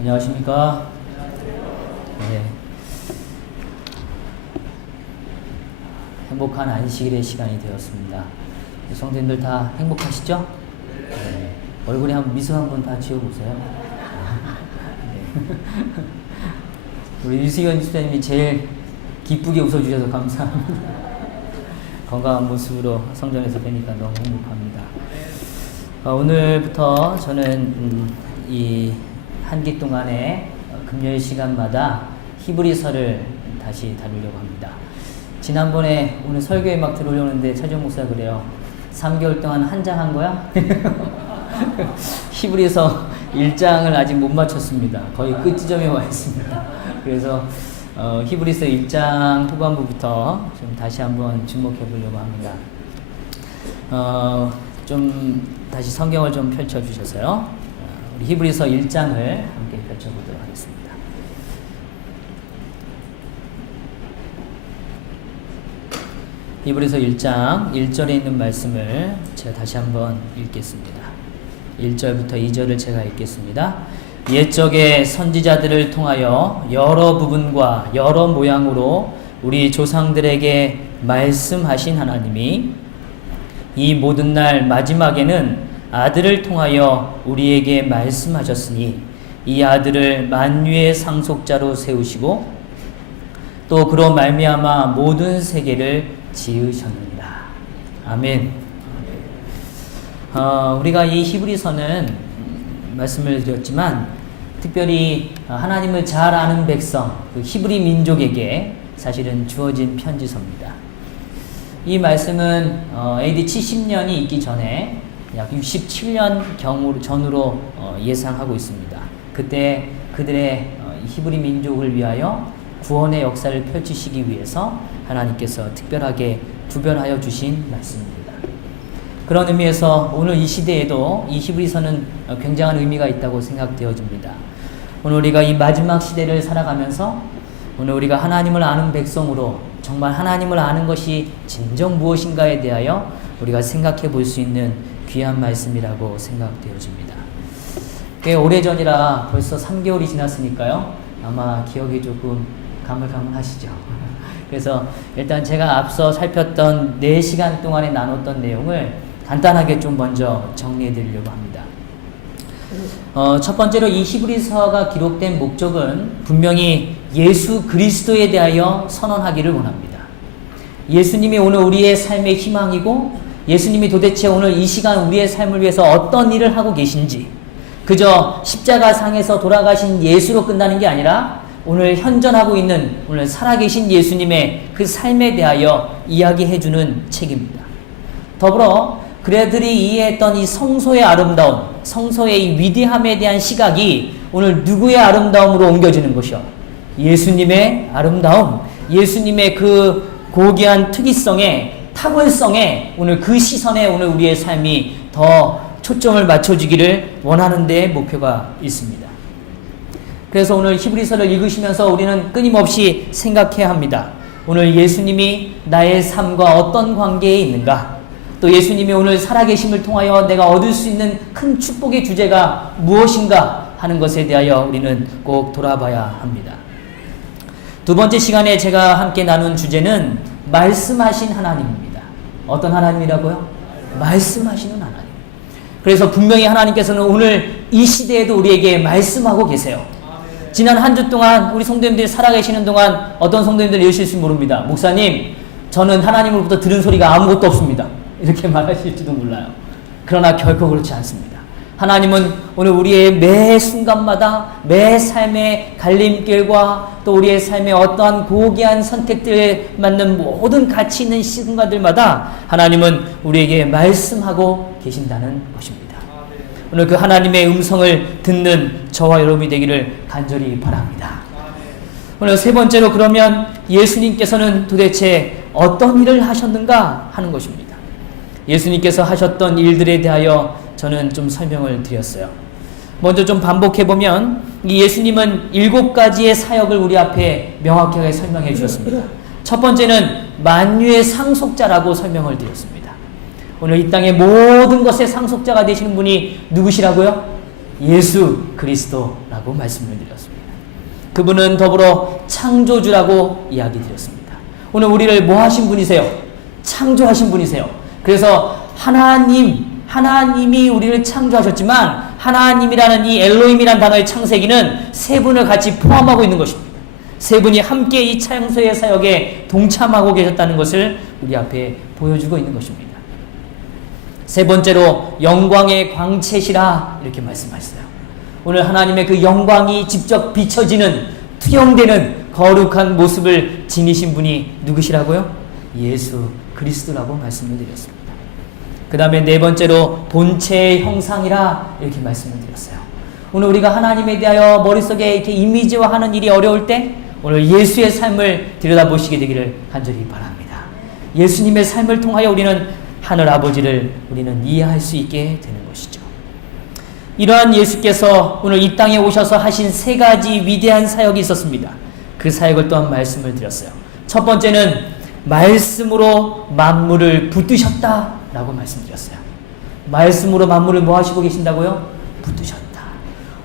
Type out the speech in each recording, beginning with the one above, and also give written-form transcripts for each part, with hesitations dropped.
안녕하십니까? 네. 행복한 안식일의 시간이 되었습니다. 성도님들 다 행복하시죠? 네. 얼굴에 한번 미소 한번 다 지어보세요. 네. 우리 유시경 집사님이 제일 기쁘게 웃어주셔서 감사합니다. 건강한 모습으로 성전에서 뵈니까 너무 행복합니다. 오늘부터 저는 이 한 기 동안에 금요일 시간마다 히브리서를 다시 다루려고 합니다. 지난번에 오늘 설교에 막 들어오려는데 차정 목사 그래요. 3개월 동안 한 장 한 거야? 히브리서 1장을 아직 못 마쳤습니다. 거의 끝 지점에 와 있습니다. 그래서 히브리서 1장 후반부부터 좀 다시 한번 주목해 보려고 합니다. 좀 다시 성경을 좀 펼쳐 주셔서요. 우리 히브리서 1장을 함께 펼쳐 보도록 하겠습니다. 히브리서 1장 1절에 있는 말씀을 제가 다시 한번 읽겠습니다. 1절부터 2절을 제가 읽겠습니다. 옛적의 선지자들을 통하여 여러 부분과 여러 모양으로 우리 조상들에게 말씀하신 하나님이 이 모든 날 마지막에는 아들을 통하여 우리에게 말씀하셨으니 이 아들을 만유의 상속자로 세우시고 또 그로 말미암아 모든 세계를 지으셨느니라. 아멘. 우리가 이 히브리서는 말씀을 드렸지만 특별히 하나님을 잘 아는 백성, 그 히브리 민족에게 사실은 주어진 편지서입니다. 이 말씀은 AD 70년이 있기 전에 약 67년 전으로 예상하고 있습니다. 그때 그들의 히브리 민족을 위하여 구원의 역사를 펼치시기 위해서 하나님께서 특별하게 구별하여 주신 말씀입니다. 그런 의미에서 오늘 이 시대에도 이 히브리서는 굉장한 의미가 있다고 생각되어집니다. 오늘 우리가 이 마지막 시대를 살아가면서 오늘 우리가 하나님을 아는 백성으로 정말 하나님을 아는 것이 진정 무엇인가에 대하여 우리가 생각해 볼 수 있는 귀한 말씀이라고 생각되어집니다. 꽤 오래전이라 벌써 3개월이 지났으니까요. 아마 기억이 조금 가물가물하시죠. 그래서 일단 제가 앞서 살폈던 4시간 동안에 나눴던 내용을 간단하게 좀 먼저 정리해 드리려고 합니다. 첫 번째로 이 히브리서가 기록된 목적은 분명히 예수 그리스도에 대하여 선언하기를 원합니다. 예수님이 오늘 우리의 삶의 희망이고 예수님이 도대체 오늘 이 시간 우리의 삶을 위해서 어떤 일을 하고 계신지 그저 십자가상에서 돌아가신 예수로 끝나는 게 아니라 오늘 현존하고 있는 오늘 살아계신 예수님의 그 삶에 대하여 이야기해주는 책입니다. 더불어 그들이 이해했던 이 성소의 아름다움, 성소의 이 위대함에 대한 시각이 오늘 누구의 아름다움으로 옮겨지는 것이요? 예수님의 아름다움, 예수님의 그 고귀한 특이성에 탁월성에 오늘 그 시선에 오늘 우리의 삶이 더 초점을 맞춰주기를 원하는 데 목표가 있습니다. 그래서 오늘 히브리서를 읽으시면서 우리는 끊임없이 생각해야 합니다. 오늘 예수님이 나의 삶과 어떤 관계에 있는가? 또 예수님이 오늘 살아계심을 통하여 내가 얻을 수 있는 큰 축복의 주제가 무엇인가 하는 것에 대하여 우리는 꼭 돌아봐야 합니다. 두 번째 시간에 제가 함께 나눈 주제는 말씀하신 하나님입니다. 어떤 하나님이라고요? 말씀하시는 하나님. 그래서 분명히 하나님께서는 오늘 이 시대에도 우리에게 말씀하고 계세요. 지난 한 주 동안 우리 성도님들이 살아계시는 동안 어떤 성도님들이 이러실지 모릅니다. 목사님, 저는 하나님으로부터 들은 소리가 아무것도 없습니다. 이렇게 말하실지도 몰라요. 그러나 결코 그렇지 않습니다. 하나님은 오늘 우리의 매 순간마다 매 삶의 갈림길과 또 우리의 삶의 어떠한 고귀한 선택들에 맞는 모든 가치 있는 순간들마다 하나님은 우리에게 말씀하고 계신다는 것입니다. 오늘 그 하나님의 음성을 듣는 저와 여러분이 되기를 간절히 바랍니다. 오늘 세 번째로 그러면 예수님께서는 도대체 어떤 일을 하셨는가 하는 것입니다. 예수님께서 하셨던 일들에 대하여 저는 좀 설명을 드렸어요. 먼저 좀 반복해보면 이 예수님은 7가지의 사역을 우리 앞에 명확하게 설명해 주셨습니다. 첫 번째는 만유의 상속자라고 설명을 드렸습니다. 오늘 이 땅의 모든 것의 상속자가 되시는 분이 누구시라고요? 예수 그리스도라고 말씀을 드렸습니다. 그분은 더불어 창조주라고 이야기 드렸습니다. 오늘 우리를 뭐 하신 분이세요? 창조하신 분이세요. 그래서 하나님이 우리를 창조하셨지만 하나님이라는 이 엘로힘이라는 단어의 창세기는 세 분을 같이 포함하고 있는 것입니다. 세 분이 함께 이 창조의 사역에 동참하고 계셨다는 것을 우리 앞에 보여주고 있는 것입니다. 세 번째로 영광의 광채시라 이렇게 말씀하셨어요. 오늘 하나님의 그 영광이 직접 비춰지는 투영되는 거룩한 모습을 지니신 분이 누구시라고요? 예수 그리스도라고 말씀을 드렸습니다. 그 다음에 네 번째로 본체의 형상이라 이렇게 말씀을 드렸어요. 오늘 우리가 하나님에 대하여 머릿속에 이렇게 이미지화하는 일이 어려울 때 오늘 예수의 삶을 들여다보시게 되기를 간절히 바랍니다. 예수님의 삶을 통하여 우리는 하늘 아버지를 우리는 이해할 수 있게 되는 것이죠. 이러한 예수께서 오늘 이 땅에 오셔서 하신 세 가지 위대한 사역이 있었습니다. 그 사역을 또한 말씀을 드렸어요. 첫 번째는 말씀으로 만물을 붙드셨다라고 말씀드렸어요. 말씀으로 만물을 뭐 하시고 계신다고요? 붙드셨다.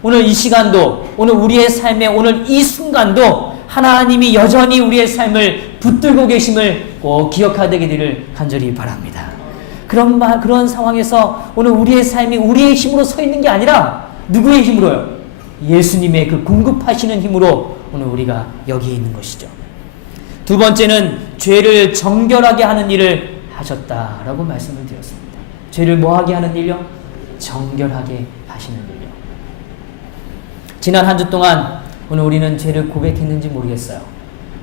오늘 이 시간도, 오늘 우리의 삶에 오늘 이 순간도 하나님이 여전히 우리의 삶을 붙들고 계심을 꼭 기억하게 되기를 간절히 바랍니다. 그런 상황에서 오늘 우리의 삶이 우리의 힘으로 서 있는 게 아니라 누구의 힘으로요? 예수님의 그 공급하시는 힘으로 오늘 우리가 여기에 있는 것이죠. 두 번째는 죄를 정결하게 하는 일을 하셨다라고 말씀을 드렸습니다. 죄를 뭐하게 하는 일요? 정결하게 하시는 일요. 지난 한 주 동안 오늘 우리는 죄를 고백했는지 모르겠어요.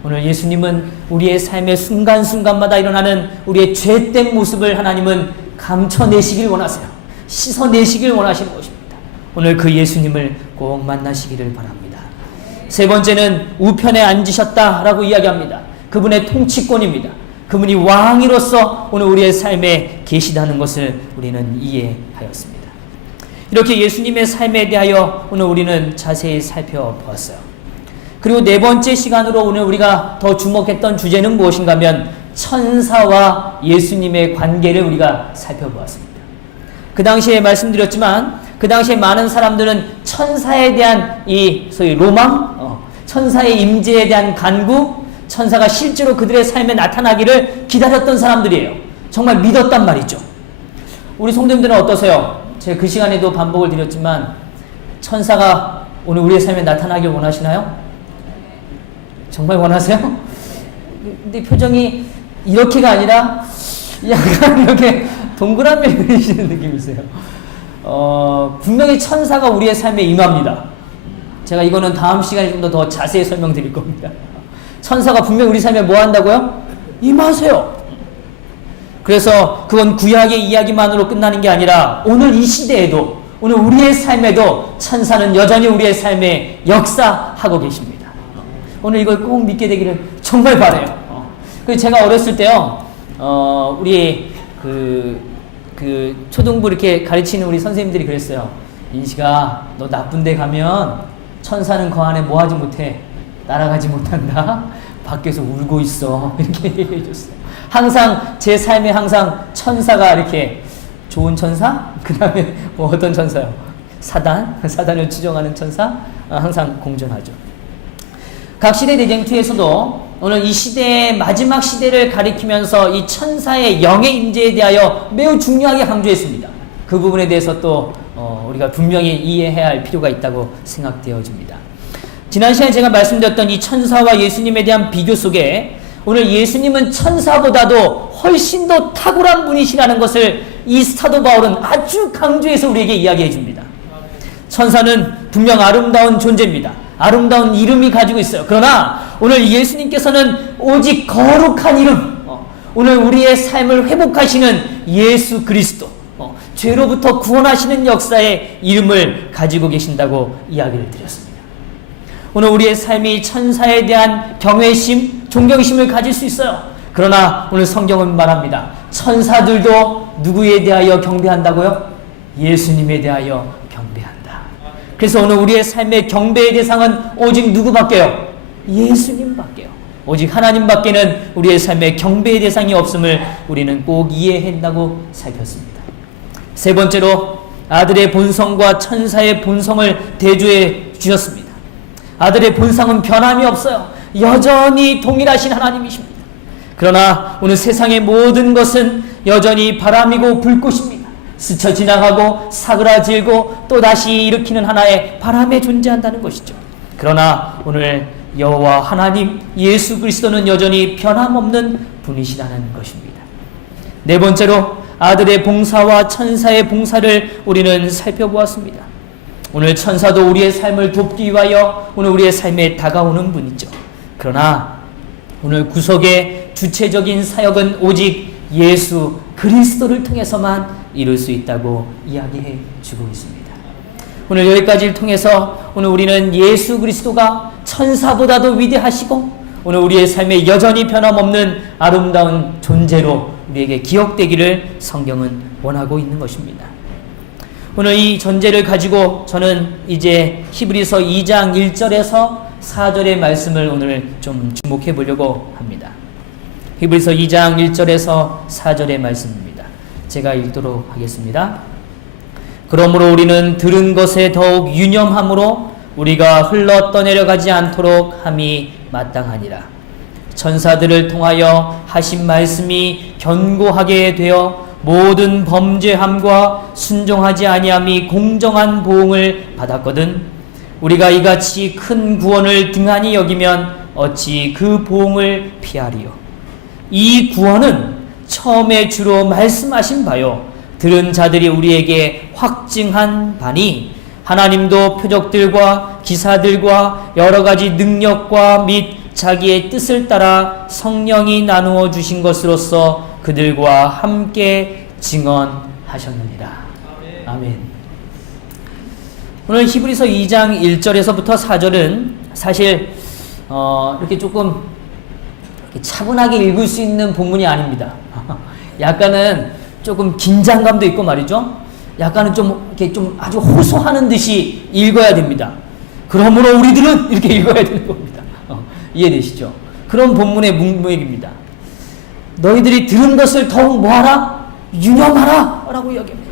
오늘 예수님은 우리의 삶의 순간순간마다 일어나는 우리의 죄된 모습을 하나님은 감춰내시길 원하세요. 씻어내시길 원하시는 것입니다. 오늘 그 예수님을 꼭 만나시기를 바랍니다. 세 번째는 우편에 앉으셨다라고 이야기합니다. 그분의 통치권입니다. 그분이 왕으로서 오늘 우리의 삶에 계시다는 것을 우리는 이해하였습니다. 이렇게 예수님의 삶에 대하여 오늘 우리는 자세히 살펴보았어요. 그리고 네 번째 시간으로 오늘 우리가 더 주목했던 주제는 무엇인가 하면 천사와 예수님의 관계를 우리가 살펴보았습니다. 그 당시에 말씀드렸지만 그 당시에 많은 사람들은 천사에 대한 이 소위 로망, 천사의 임재에 대한 간구, 천사가 실제로 그들의 삶에 나타나기를 기다렸던 사람들이에요. 정말 믿었단 말이죠. 우리 성도님들은 어떠세요? 제가 그 시간에도 반복을 드렸지만 천사가 오늘 우리의 삶에 나타나길 원하시나요? 정말 원하세요? 근데 표정이 이렇게가 아니라 약간 이렇게 동그라미를 그리시는 느낌이세요. 분명히 천사가 우리의 삶에 임합니다. 제가 이거는 다음 시간에 좀 더 자세히 설명드릴 겁니다. 천사가 분명히 우리 삶에 뭐 한다고요? 임하세요. 그래서 그건 구약의 이야기만으로 끝나는 게 아니라 오늘 이 시대에도 오늘 우리의 삶에도 천사는 여전히 우리의 삶에 역사하고 계십니다. 오늘 이걸 꼭 믿게 되기를 정말 바라요. 제가 어렸을 때요, 우리 초등부 이렇게 가르치는 우리 선생님들이 그랬어요. 인식아, 너 나쁜 데 가면 천사는 그 안에 뭐 하지 못해? 따라가지 못한다. 밖에서 울고 있어. 이렇게 얘기해 줬어요. 항상 제 삶에 항상 천사가 이렇게 좋은 천사? 그 다음에 뭐 어떤 천사요? 사단을 추종하는 천사? 항상 공존하죠. 각 시대 대쟁투에서도 오늘 이 시대의 마지막 시대를 가리키면서 이 천사의 영의 임재에 대하여 매우 중요하게 강조했습니다. 그 부분에 대해서 또 우리가 분명히 이해해야 할 필요가 있다고 생각되어집니다. 지난 시간에 제가 말씀드렸던 이 천사와 예수님에 대한 비교 속에 오늘 예수님은 천사보다도 훨씬 더 탁월한 분이시라는 것을 이 사도 바울은 아주 강조해서 우리에게 이야기해 줍니다. 천사는 분명 아름다운 존재입니다. 아름다운 이름이 가지고 있어요. 그러나 오늘 예수님께서는 오직 거룩한 이름, 오늘 우리의 삶을 회복하시는 예수 그리스도, 죄로부터 구원하시는 역사의 이름을 가지고 계신다고 이야기를 드렸습니다. 오늘 우리의 삶이 천사에 대한 경외심, 존경심을 가질 수 있어요. 그러나 오늘 성경은 말합니다. 천사들도 누구에 대하여 경배한다고요? 예수님에 대하여 경배한다. 그래서 오늘 우리의 삶의 경배의 대상은 오직 누구밖에요? 예수님밖에요. 오직 하나님밖에는 우리의 삶의 경배의 대상이 없음을 우리는 꼭 이해한다고 살폈습니다. 세 번째로 아들의 본성과 천사의 본성을 대조해 주셨습니다. 아들의 본성은 변함이 없어요. 여전히 동일하신 하나님이십니다. 그러나 오늘 세상의 모든 것은 여전히 바람이고 불꽃입니다. 스쳐 지나가고 사그라들고 또다시 일으키는 하나의 바람에 존재한다는 것이죠. 그러나 오늘 여호와 하나님 예수 그리스도는 여전히 변함없는 분이시라는 것입니다. 네 번째로 아들의 봉사와 천사의 봉사를 우리는 살펴보았습니다. 오늘 천사도 우리의 삶을 돕기 위하여 오늘 우리의 삶에 다가오는 분이죠. 그러나 오늘 구속의 주체적인 사역은 오직 예수 그리스도를 통해서만 이룰 수 있다고 이야기해 주고 있습니다. 오늘 여기까지를 통해서 오늘 우리는 예수 그리스도가 천사보다도 위대하시고 오늘 우리의 삶에 여전히 변함없는 아름다운 존재로 우리에게 기억되기를 성경은 원하고 있는 것입니다. 오늘 이 전제를 가지고 저는 이제 히브리서 2장 1절에서 4절의 말씀을 오늘 좀 주목해 보려고 합니다. 히브리서 2장 1절에서 4절의 말씀입니다. 제가 읽도록 하겠습니다. 그러므로 우리는 들은 것에 더욱 유념함으로 우리가 흘러 떠내려가지 않도록 함이 마땅하니라. 천사들을 통하여 하신 말씀이 견고하게 되어 모든 범죄함과 순종하지 아니함이 공정한 보응을 받았거든. 우리가 이같이 큰 구원을 등한히 여기면 어찌 그 보응을 피하리요. 이 구원은 처음에 주로 말씀하신 바요 들은 자들이 우리에게 확증한 바니 하나님도 표적들과 기사들과 여러 가지 능력과 및 자기의 뜻을 따라 성령이 나누어 주신 것으로서 그들과 함께 증언하셨느니라. 아멘. 오늘 히브리서 2장 1절에서부터 4절은 사실 이렇게 조금 차분하게 읽을 수 있는 본문이 아닙니다. 약간은 조금 긴장감도 있고 말이죠. 약간은 좀 이렇게 좀 아주 호소하는 듯이 읽어야 됩니다. 그러므로 우리들은 이렇게 읽어야 되는 겁니다. 이해되시죠? 그런 본문의 문맥입니다. 너희들이 들은 것을 더욱 뭐하라? 유념하라! 라고 이야기합니다.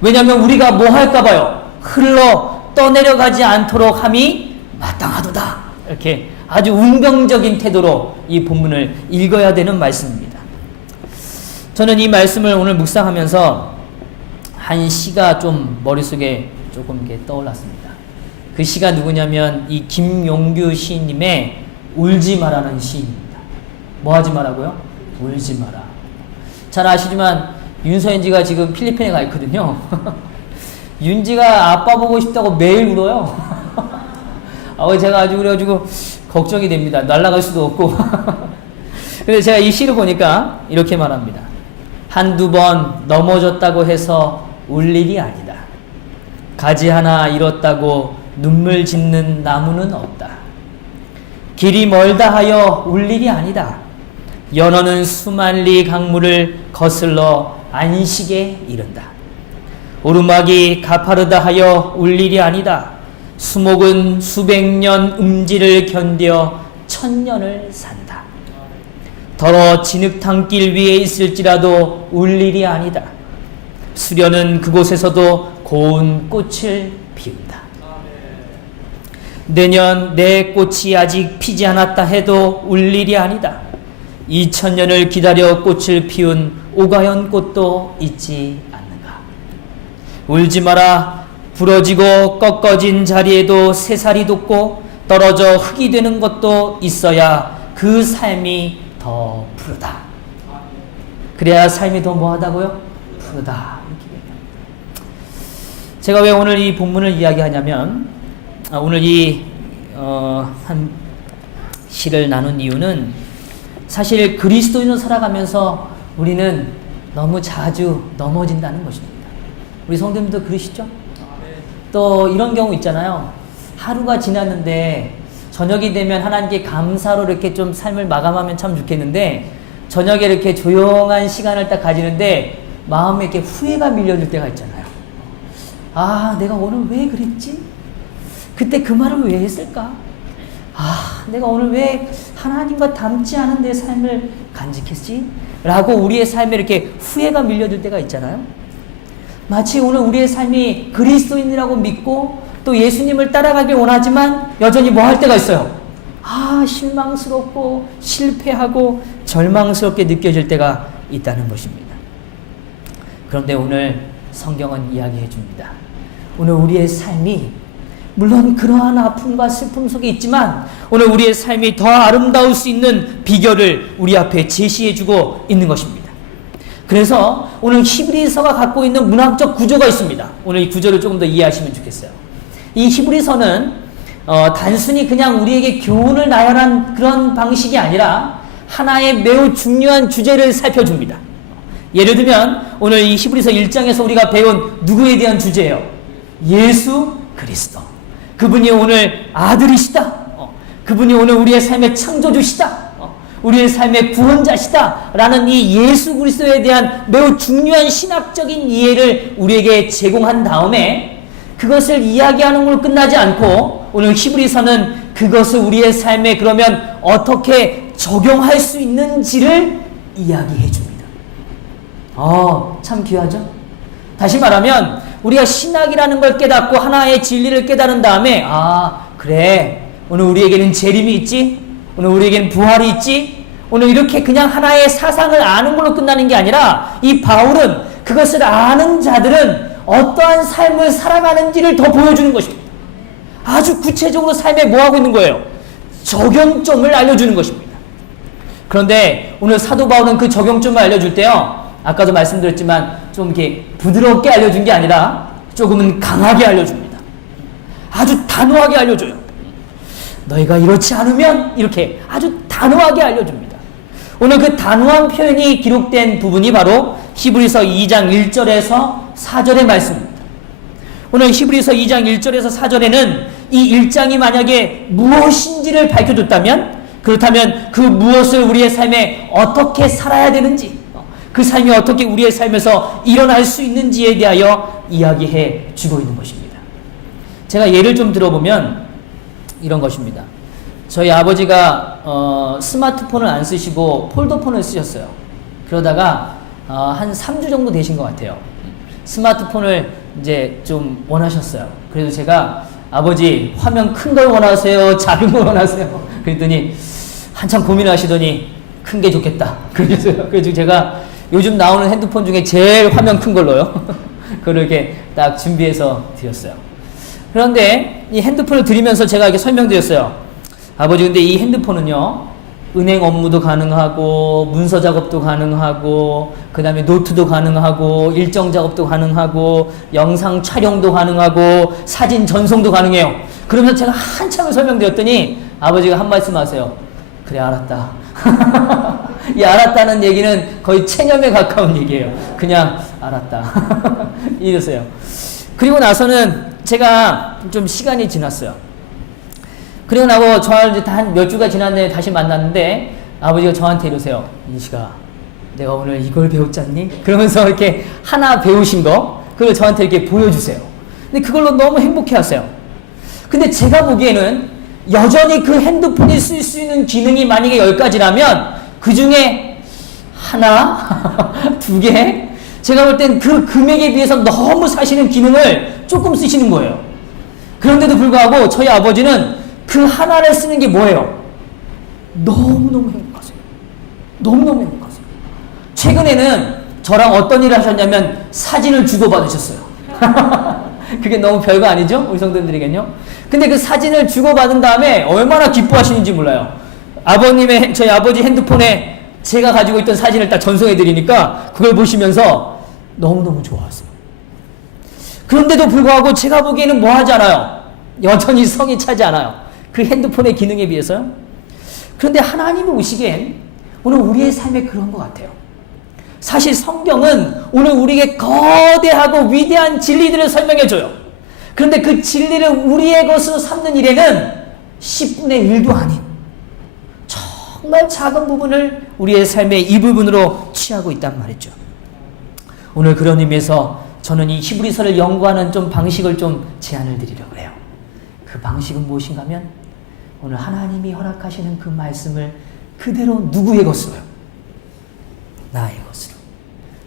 왜냐하면 우리가 뭐 할까봐요? 흘러 떠내려가지 않도록 함이 마땅하도다. 이렇게 아주 운명적인 태도로 이 본문을 읽어야 되는 말씀입니다. 저는 이 말씀을 오늘 묵상하면서 한 시가 좀 머릿속에 조금 이렇게 떠올랐습니다. 그 시가 누구냐면 이 김용규 시인님의 울지 마라는 시입니다. 뭐 하지 마라고요? 울지 마라. 잘 아시지만 윤서연지가 지금 필리핀에 가 있거든요. 윤지가 아빠 보고 싶다고 매일 울어요. 제가 아주 그래가지고 걱정이 됩니다. 날아갈 수도 없고. 근데 제가 이 시를 보니까 이렇게 말합니다. 한두 번 넘어졌다고 해서 울 일이 아니다. 가지 하나 잃었다고 눈물 짓는 나무는 없다. 길이 멀다 하여 울 일이 아니다. 연어는 수만리 강물을 거슬러 안식에 이른다. 오르막이 가파르다 하여 울 일이 아니다. 수목은 수백 년 음지를 견뎌 천년을 산다. 더러 진흙탕길 위에 있을지라도 울 일이 아니다. 수련은 그곳에서도 고운 꽃을 피운다. 내년 내 꽃이 아직 피지 않았다 해도 울 일이 아니다. 2000년을 기다려 꽃을 피운 오가연 꽃도 있지 않는가. 울지 마라. 부러지고 꺾어진 자리에도 새살이 돋고 떨어져 흙이 되는 것도 있어야 그 삶이 더 푸르다. 그래야 삶이 더 뭐하다고요? 푸르다. 제가 왜 오늘 이 본문을 이야기하냐면 오늘 이 한 시를 나눈 이유는 사실 그리스도인으로 살아가면서 우리는 너무 자주 넘어진다는 것입니다. 우리 성도님도 그러시죠? 또 이런 경우 있잖아요. 하루가 지났는데 저녁이 되면 하나님께 감사로 이렇게 좀 삶을 마감하면 참 좋겠는데 저녁에 이렇게 조용한 시간을 딱 가지는데 마음에 이렇게 후회가 밀려들 때가 있잖아요. 내가 오늘 왜 그랬지? 그때 그 말을 왜 했을까? 내가 오늘 왜 하나님과 닮지 않은 내 삶을 간직했지? 라고 우리의 삶에 이렇게 후회가 밀려들 때가 있잖아요. 마치 오늘 우리의 삶이 그리스도인이라고 믿고 또 예수님을 따라가길 원하지만 여전히 뭐 할 때가 있어요. 실망스럽고 실패하고 절망스럽게 느껴질 때가 있다는 것입니다. 그런데 오늘 성경은 이야기해 줍니다. 오늘 우리의 삶이 물론 그러한 아픔과 슬픔 속에 있지만 오늘 우리의 삶이 더 아름다울 수 있는 비결을 우리 앞에 제시해 주고 있는 것입니다. 그래서 오늘 히브리서가 갖고 있는 문학적 구조가 있습니다. 오늘 이 구조를 조금 더 이해하시면 좋겠어요. 이 히브리서는 단순히 그냥 우리에게 교훈을 나열한 그런 방식이 아니라 하나의 매우 중요한 주제를 살펴줍니다. 예를 들면 오늘 이 히브리서 1장에서 우리가 배운 누구에 대한 주제예요? 예수 그리스도. 그분이 오늘 아들이시다. 그분이 오늘 우리의 삶의 창조주시다. 우리의 삶의 구원자시다. 라는 이 예수 그리스도에 대한 매우 중요한 신학적인 이해를 우리에게 제공한 다음에 그것을 이야기하는 걸로 끝나지 않고 오늘 히브리서는 그것을 우리의 삶에 그러면 어떻게 적용할 수 있는지를 이야기해 줍니다. 참 귀하죠? 다시 말하면 우리가 신학이라는 걸 깨닫고 하나의 진리를 깨달은 다음에 그래 오늘 우리에게는 재림이 있지, 오늘 우리에게는 부활이 있지, 오늘 이렇게 그냥 하나의 사상을 아는 걸로 끝나는 게 아니라 이 바울은 그것을 아는 자들은 어떠한 삶을 살아가는지를 더 보여주는 것입니다. 아주 구체적으로 삶에 뭐 하고 있는 거예요? 적용점을 알려주는 것입니다. 그런데 오늘 사도 바울은 그 적용점을 알려줄 때요, 아까도 말씀드렸지만 좀 이렇게 부드럽게 알려준 게 아니라 조금은 강하게 알려줍니다. 아주 단호하게 알려줘요. 너희가 이렇지 않으면 이렇게 아주 단호하게 알려줍니다. 오늘 그 단호한 표현이 기록된 부분이 바로 히브리서 2장 1절에서 4절의 말씀입니다. 오늘 히브리서 2장 1절에서 4절에는 이 1장이 만약에 무엇인지를 밝혀줬다면, 그렇다면 그 무엇을 우리의 삶에 어떻게 살아야 되는지, 그 삶이 어떻게 우리의 삶에서 일어날 수 있는지에 대하여 이야기해 주고 있는 것입니다. 제가 예를 좀 들어보면 이런 것입니다. 저희 아버지가 스마트폰을 안 쓰시고 폴더폰을 쓰셨어요. 그러다가 한 3주 정도 되신 것 같아요. 스마트폰을 이제 좀 원하셨어요. 그래서 제가 아버지 화면 큰 걸 원하세요? 작은 걸 원하세요? 그랬더니 한참 고민하시더니 큰 게 좋겠다. 그래서 제가 요즘 나오는 핸드폰 중에 제일 화면 큰 걸로요. 그걸 이렇게 딱 준비해서 드렸어요. 그런데 이 핸드폰을 드리면서 제가 이렇게 설명드렸어요. 아버지 근데 이 핸드폰은요, 은행 업무도 가능하고 문서 작업도 가능하고 그 다음에 노트도 가능하고 일정 작업도 가능하고 영상 촬영도 가능하고 사진 전송도 가능해요. 그러면서 제가 한참을 설명드렸더니 아버지가 한 말씀 하세요. 그래 알았다. 이 알았다는 얘기는 거의 체념에 가까운 얘기예요. 그냥 알았다. 이랬어요. 그리고 나서는 제가 좀 시간이 지났어요. 그리고 나고 저를 이제 한 몇 주가 지났는데 다시 만났는데 아버지가 저한테 이러세요. 인식아, 내가 오늘 이걸 배웠잖니? 그러면서 이렇게 하나 배우신 거, 그걸 저한테 이렇게 보여주세요. 근데 그걸로 너무 행복해 하세요. 근데 제가 보기에는 여전히 그 핸드폰이 쓸 수 있는 기능이 만약에 10가지라면 그 중에 하나, 2개, 제가 볼 땐 그 금액에 비해서 너무 사시는 기능을 조금 쓰시는 거예요. 그런데도 불구하고 저희 아버지는 그 하나를 쓰는 게 뭐예요? 너무너무 행복하세요. 너무너무 행복하세요. 최근에는 저랑 어떤 일을 하셨냐면 사진을 주고받으셨어요. 그게 너무 별거 아니죠? 우리 성도님들에겐요. 근데 그 사진을 주고받은 다음에 얼마나 기뻐하시는지 몰라요. 저희 아버지 핸드폰에 제가 가지고 있던 사진을 딱 전송해드리니까 그걸 보시면서 너무너무 좋아하세요. 그런데도 불구하고 제가 보기에는 뭐 하지 않아요? 여전히 성이 차지 않아요. 그 핸드폰의 기능에 비해서요. 그런데 하나님이 오시기엔 오늘 우리의 삶에 그런 것 같아요. 사실 성경은 오늘 우리에게 거대하고 위대한 진리들을 설명해줘요. 그런데 그 진리를 우리의 것으로 삼는 일에는 10분의 1도 아닌 정말 작은 부분을 우리의 삶의 이 부분으로 취하고 있단 말이죠. 오늘 그런 의미에서 저는 이 히브리서를 연구하는 좀 방식을 좀 제안을 드리려고 해요. 그 방식은 무엇인가 하면 오늘 하나님이 허락하시는 그 말씀을 그대로 누구의 것으로요? 나의 것으로.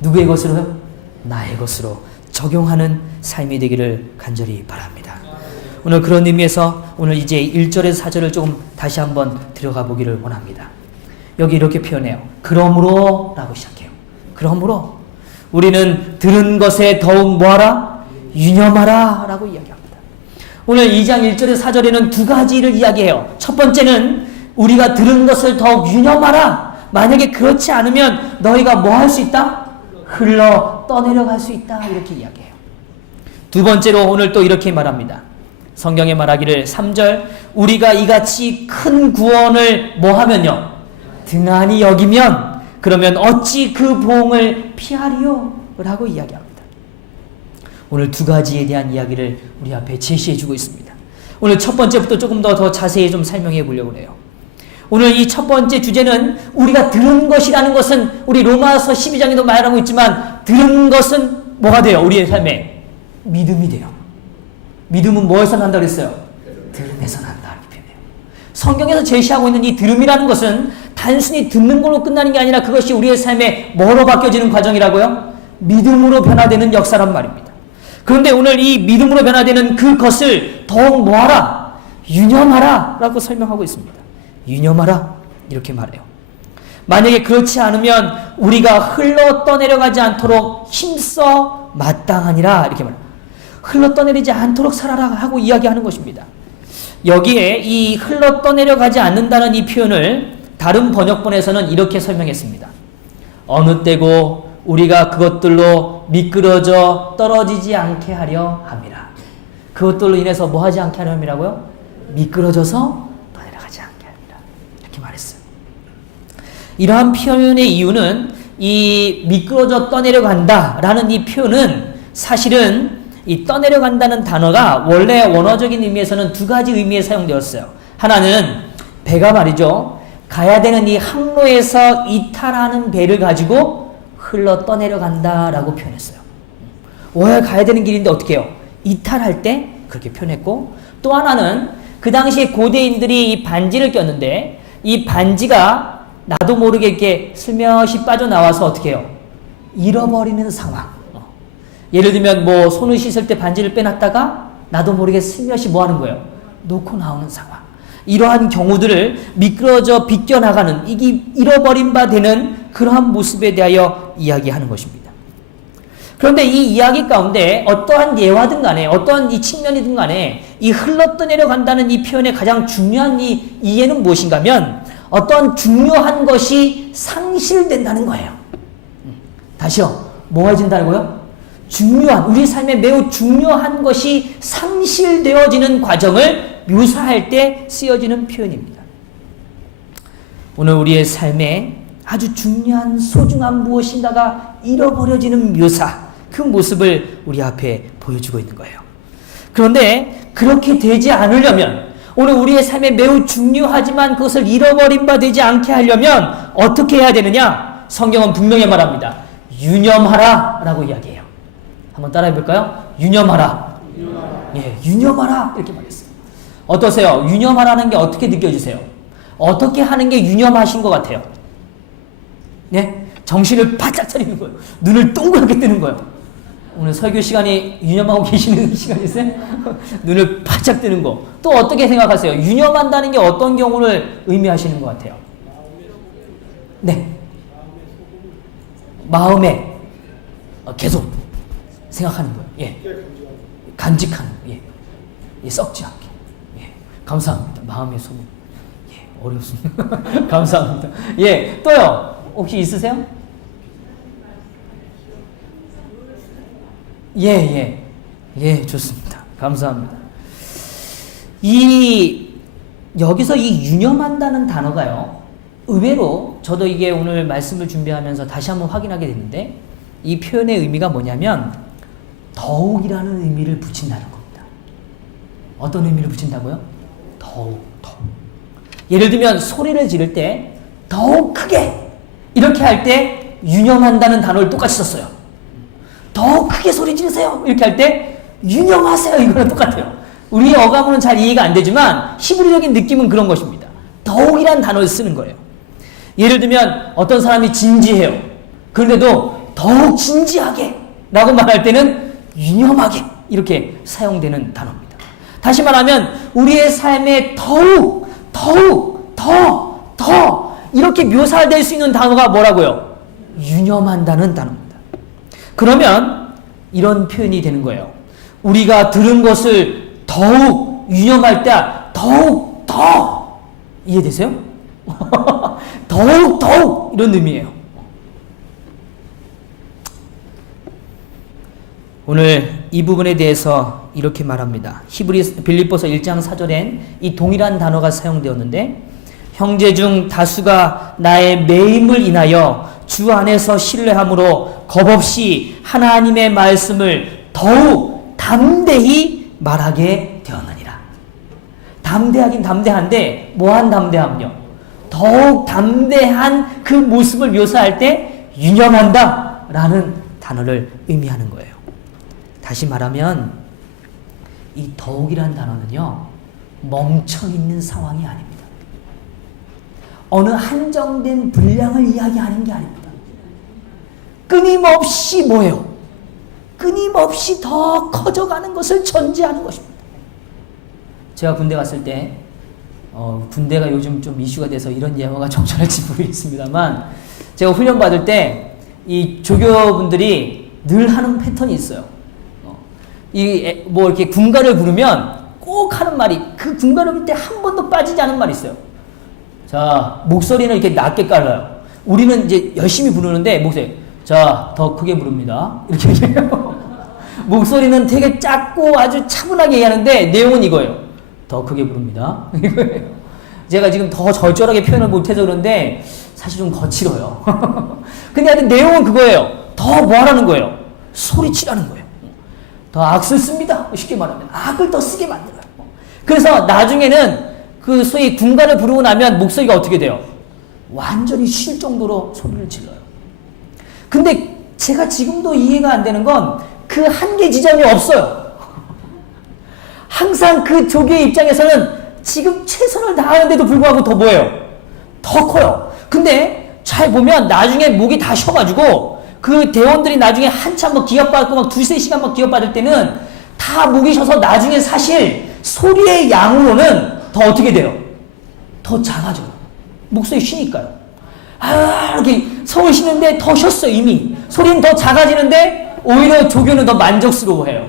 누구의 것으로요? 나의 것으로 적용하는 삶이 되기를 간절히 바랍니다. 오늘 그런 의미에서 오늘 이제 1절에서 4절을 조금 다시 한번 들어가 보기를 원합니다. 여기 이렇게 표현해요. 그러므로 라고 시작해요. 그러므로 우리는 들은 것에 더욱 뭐하라? 유념하라 라고 이야기합니다. 오늘 2장 1절에서 4절에는 두 가지를 이야기해요. 첫 번째는 우리가 들은 것을 더욱 유념하라. 만약에 그렇지 않으면 너희가 뭐 할 수 있다? 흘러 떠내려갈 수 있다. 이렇게 이야기해요. 두 번째로 오늘 또 이렇게 말합니다. 성경에 말하기를 3절 우리가 이같이 큰 구원을 뭐 하면요? 등한히 여기면 그러면 어찌 그 보응을 피하리요? 라고 이야기합니다. 오늘 두 가지에 대한 이야기를 우리 앞에 제시해주고 있습니다. 오늘 첫 번째부터 조금 더 자세히 좀 설명해 보려고 해요. 오늘 이 첫 번째 주제는 우리가 들은 것이라는 것은 우리 로마서 12장에도 말하고 있지만 들은 것은 뭐가 돼요? 우리의 삶에 믿음이 돼요. 믿음은 뭐에서 난다 그랬어요? 들음에서 난다 이렇게 표현해요. 성경에서 제시하고 있는 이 들음이라는 것은 단순히 듣는 걸로 끝나는 게 아니라 그것이 우리의 삶에 뭐로 바뀌어지는 과정이라고요? 믿음으로 변화되는 역사란 말입니다. 그런데 오늘 이 믿음으로 변화되는 그것을 더욱 뭐하라? 유념하라 라고 설명하고 있습니다. 유념하라 이렇게 말해요. 만약에 그렇지 않으면 우리가 흘러 떠내려가지 않도록 힘써 마땅하니라 이렇게 말해요. 흘러 떠내리지 않도록 살아라 하고 이야기하는 것입니다. 여기에 이 흘러 떠내려가지 않는다는 이 표현을 다른 번역본에서는 이렇게 설명했습니다. 어느 때고 우리가 그것들로 미끄러져 떨어지지 않게 하려 함이라. 그것들로 인해서 뭐 하지 않게 하려 함이라고요? 미끄러져서 떠내려가지 않게 함이라. 이렇게 말했어요. 이러한 표현의 이유는 이 미끄러져 떠내려간다라는 이 표현은 사실은 이 떠내려간다는 단어가 원래 원어적인 의미에서는 두 가지 의미에 사용되었어요. 하나는 배가 말이죠. 가야 되는 이 항로에서 이탈하는 배를 가지고 흘러 떠내려간다라고 표현했어요. 와야 가야 되는 길인데 어떻게 해요? 이탈할 때 그렇게 표현했고, 또 하나는 그 당시에 고대인들이 이 반지를 꼈는데 이 반지가 나도 모르게 이렇게 슬며시 빠져나와서 어떻게 해요? 잃어버리는 상황. 예를 들면 뭐 손을 씻을 때 반지를 빼놨다가 나도 모르게 슬며시 뭐 하는 거예요? 놓고 나오는 상황. 이러한 경우들을 미끄러져 비껴나가는, 이게 잃어버린 바 되는 그러한 모습에 대하여 이야기하는 것입니다. 그런데 이 이야기 가운데 어떠한 예화든 간에 어떠한 이 측면이든 간에 이 흘러떠내려간다는 이 표현의 가장 중요한 이 이해는 무엇인가 하면 어떠한 중요한 것이 상실된다는 거예요. 다시요. 뭐가 해진다고요? 중요한, 우리 삶에 매우 중요한 것이 상실되어지는 과정을 묘사할 때 쓰여지는 표현입니다. 오늘 우리의 삶에 아주 중요한 소중한 무엇인가가 잃어버려지는 묘사, 그 모습을 우리 앞에 보여주고 있는 거예요. 그런데 그렇게 되지 않으려면, 오늘 우리의 삶에 매우 중요하지만 그것을 잃어버린 바 되지 않게 하려면 어떻게 해야 되느냐? 성경은 분명히 말합니다. 유념하라 라고 이야기해요. 한번 따라해 볼까요? 유념하라. 예, 유념하라 이렇게 말했어요. 어떠세요? 유념하라는 게 어떻게 느껴지세요? 어떻게 하는 게 유념하신 것 같아요? 네? 정신을 바짝 차리는 거예요. 눈을 동그랗게 뜨는 거예요. 오늘 설교 시간이 유념하고 계시는 시간이세요? 눈을 바짝 뜨는 거. 또 어떻게 생각하세요? 유념한다는 게 어떤 경우를 의미하시는 것 같아요? 네. 마음에 계속 생각하는 거예요. 예. 간직하는 거예요. 예. 예, 썩지 않게. 예. 감사합니다. 마음의 소금. 예, 어렵습니다. 감사합니다. 예, 또요. 혹시 있으세요? 예, 좋습니다. 감사합니다. 여기서 이 유념한다는 단어가요, 의외로 저도 이게 오늘 말씀을 준비하면서 다시 한번 확인하게 됐는데, 이 표현의 의미가 뭐냐면, 더욱이라는 의미를 붙인다는 겁니다. 어떤 의미를 붙인다고요? 더욱. 예를 들면, 소리를 지를 때, 더욱 크게, 이렇게 할 때, 유념한다는 단어를 똑같이 썼어요. 더 크게 소리 지르세요. 이렇게 할 때 유념하세요. 이거랑 똑같아요. 우리의 어감으로는 잘 이해가 안 되지만 히브리적인 느낌은 그런 것입니다. 더욱이란 단어를 쓰는 거예요. 예를 들면 어떤 사람이 진지해요. 그런데도 더욱 진지하게 라고 말할 때는 유념하게 이렇게 사용되는 단어입니다. 다시 말하면 우리의 삶에 더욱 더 이렇게 묘사될 수 있는 단어가 뭐라고요? 유념한다는 단어입니다. 그러면 이런 표현이 되는 거예요. 우리가 들은 것을 더욱 유념할 때 더욱 더 이해되세요? 더욱 이런 의미예요. 오늘 이 부분에 대해서 이렇게 말합니다. 빌립보서 1장 4절엔 이 동일한 단어가 사용되었는데 형제 중 다수가 나의 매임을 인하여 주 안에서 신뢰함으로 겁없이 하나님의 말씀을 더욱 담대히 말하게 되었느니라. 담대하긴 담대한데 뭐한 담대함요? 더욱 담대한 그 모습을 묘사할 때 유념한다 라는 단어를 의미하는 거예요. 다시 말하면 이 더욱이란 단어는요, 멈춰있는 상황이 아닙니다. 어느 한정된 분량을 이야기하는 게 아닙니다. 끊임없이 뭐예요? 끊임없이 더 커져가는 것을 전제하는 것입니다. 제가 군대 갔을 때 군대가 요즘 좀 이슈가 돼서 이런 예화가 적절할지 모르겠습니다만 제가 훈련 받을 때 이 조교분들이 늘 하는 패턴이 있어요. 뭐 이렇게 군가를 부르면 꼭 하는 말이, 그 군가를 부를 때 한 번도 빠지지 않은 말이 있어요. 자, 목소리는 이렇게 낮게 깔라요. 우리는 이제 열심히 부르는데 목소리, 자, 더 크게 부릅니다. 이렇게 얘기해요. 목소리는 되게 작고 아주 차분하게 얘기하는데 내용은 이거예요. 더 크게 부릅니다. 이거예요. 제가 지금 더 절절하게 표현을 못해서 그런데 사실 좀 거칠어요. 근데 하여튼 내용은 그거예요. 더 뭐 하라는 거예요? 소리치라는 거예요. 더 악을 씁니다. 쉽게 말하면 악을 더 쓰게 만들어요. 그래서 나중에는 그 소위 군가를 부르고 나면 목소리가 어떻게 돼요? 완전히 쉴 정도로 소리를 질러요. 근데 제가 지금도 이해가 안 되는 건 그 한계 지점이 없어요. 항상 그 조교의 입장에서는 지금 최선을 다하는데도 불구하고 더 뭐예요? 더 커요. 근데 잘 보면 나중에 목이 다 쉬어가지고 그 대원들이 나중에 한참 뭐 기합받고 막 2-3시간 막 기합받을 때는 다 목이 쉬어서 나중에 사실 소리의 양으로는 더 어떻게 돼요? 더 작아져요. 목소리 쉬니까요. 이렇게 성을 쉬는데 더 쉬었어요, 이미. 소리는 더 작아지는데 오히려 조교는 더 만족스러워해요.